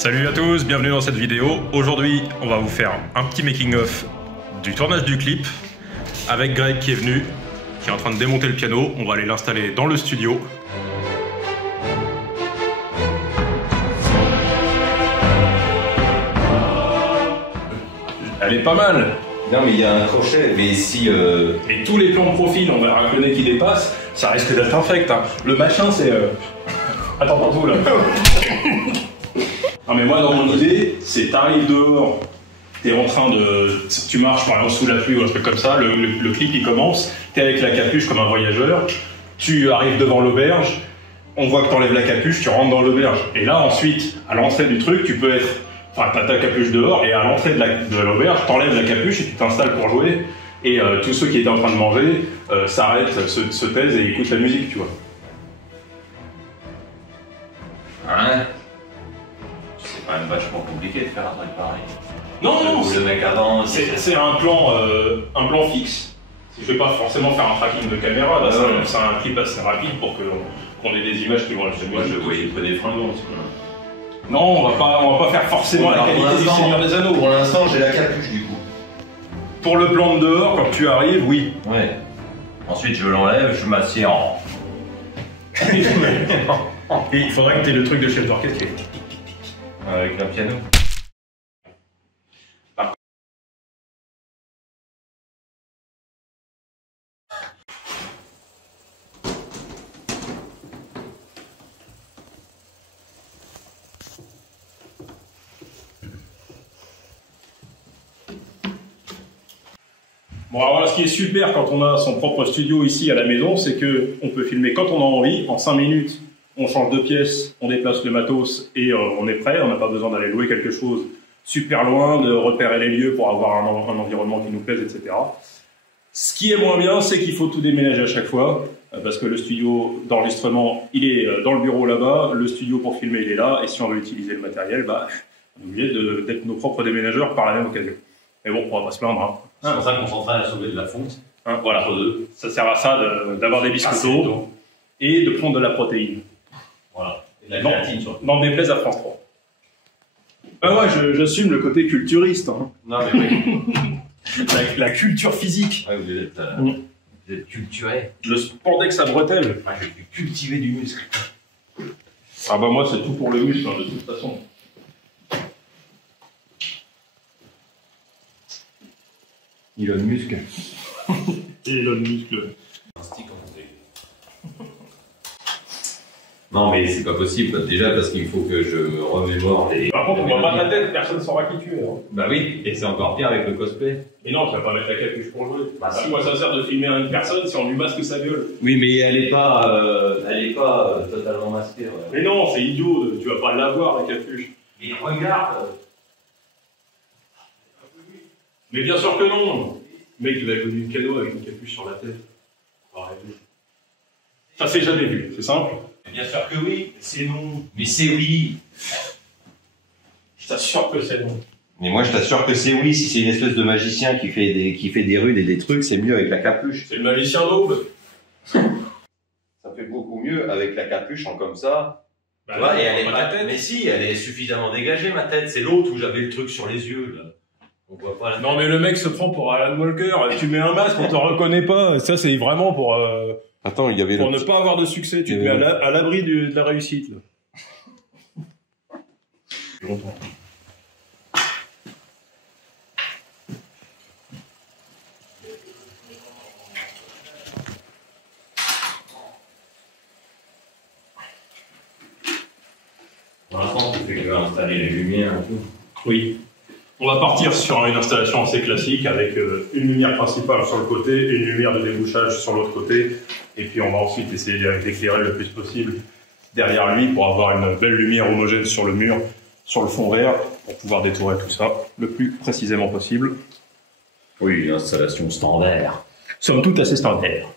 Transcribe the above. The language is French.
Salut à tous, bienvenue dans cette vidéo. Aujourd'hui, on va vous faire un petit making-of du tournage du clip avec Greg qui est venu, qui est en train de démonter le piano. On va aller l'installer dans le studio. Elle est pas mal. Non mais il y a un crochet, mais si... Et tous les plans de profil, on verra que le nez qui dépasse, ça risque d'être infect. Hein. Le machin, c'est... Attends, partout là. Non mais moi, dans mon idée, c'est t'arrives dehors, t'es en train de... Tu marches par exemple sous la pluie ou un truc comme ça, le clip il commence, t'es avec la capuche comme un voyageur, tu arrives devant l'auberge, on voit que t'enlèves la capuche, tu rentres dans l'auberge. Et là ensuite, à l'entrée du truc, tu peux être... Enfin, t'as ta capuche dehors et à l'entrée de l'auberge, t'enlèves la capuche et tu t'installes pour jouer. Et tous ceux qui étaient en train de manger s'arrêtent, se taisent et écoutent la musique, tu vois. Ouais. C'est quand même vachement compliqué de faire un truc pareil. Non, le mec avant, c'est un plan fixe. Je vais pas forcément faire un tracking de caméra, là, c'est un clip assez rapide pour qu'on ait des images qui vont être moi je voyais pas des fringants. Non, on va pas faire forcément la qualité du Seigneur des Anneaux. Pour l'instant, j'ai la capuche du coup. Pour le plan de dehors, quand tu arrives, oui. Ouais. Ensuite, je l'enlève, je m'assieds en... Et il faudrait que tu aies le truc de chef d'orchestre qui est avec un piano. Bon, alors là, ce qui est super quand on a son propre studio ici à la maison, c'est qu'on peut filmer quand on a envie. En 5 minutes, on change de pièce, on déplace le matos et on est prêt. On n'a pas besoin d'aller louer quelque chose super loin, de repérer les lieux pour avoir un environnement qui nous plaise, etc. Ce qui est moins bien, c'est qu'il faut tout déménager à chaque fois, parce que le studio d'enregistrement, il est dans le bureau là-bas, le studio pour filmer, il est là, et si on veut utiliser le matériel, bah, on est obligé d'être nos propres déménageurs par la même occasion. Mais bon, on va pas se plaindre. Hein. C'est pour ça qu'on s'entraîne à sauver de la fonte. Hein, voilà, ça sert à ça d'avoir des biscottos et de prendre de la protéine. Voilà, et de la créatine surtout. N'en déplaise à France 3. Ah ouais, j'assume le côté culturiste. Hein. Non mais oui. la culture physique. Ouais, vous êtes culturé. Le spandex à bretelles. Ah, j'ai pu cultiver du muscle. Ah bah moi c'est tout pour le muscle, hein, de toute façon. Elon Musk. Elon Musk. Non mais c'est pas possible, déjà parce qu'il faut que je me remémore les... Par contre, on voit pas ta tête, personne ne saura qui tu es. Hein. Bah oui, et c'est encore pire avec le cosplay. Et non, tu vas pas mettre la capuche pour jouer. Bah si. Moi ça sert de filmer une personne si on lui masque sa gueule. Oui mais elle est pas totalement masquée. Ouais. Mais non, c'est idiot, tu vas pas l'avoir la capuche. Mais regarde. Mais bien sûr que non. Le mec, il va jouer du piano avec une capuche sur la tête. Ça s'est jamais vu, c'est simple. Bien sûr que oui, c'est non. Mais c'est oui. Je t'assure que c'est non. Mais moi je t'assure que c'est oui, si c'est une espèce de magicien qui fait des runes et des trucs, c'est mieux avec la capuche. C'est le magicien d'Aube. Ça fait beaucoup mieux avec la capuche en comme ça. Bah tu vois, là, et elle est pas pas... la tête. Mais si, elle est suffisamment dégagée ma tête. C'est l'autre où j'avais le truc sur les yeux là. On voit pas la tête. Non mais le mec se prend pour Alan Walker, tu mets un masque, on te reconnaît pas, ça c'est vraiment pour Attends, il y avait ne pas avoir de succès, tu te mets à l'abri de la réussite. Là. Longtemps. Pour l'instant, tu fais que installer les lumières et tout. Oui. On va partir sur une installation assez classique avec une lumière principale sur le côté et une lumière de débouchage sur l'autre côté. Et puis on va ensuite essayer d'éclairer le plus possible derrière lui pour avoir une belle lumière homogène sur le mur, sur le fond vert, pour pouvoir détourer tout ça le plus précisément possible. Oui, installation standard. Somme toute assez standard.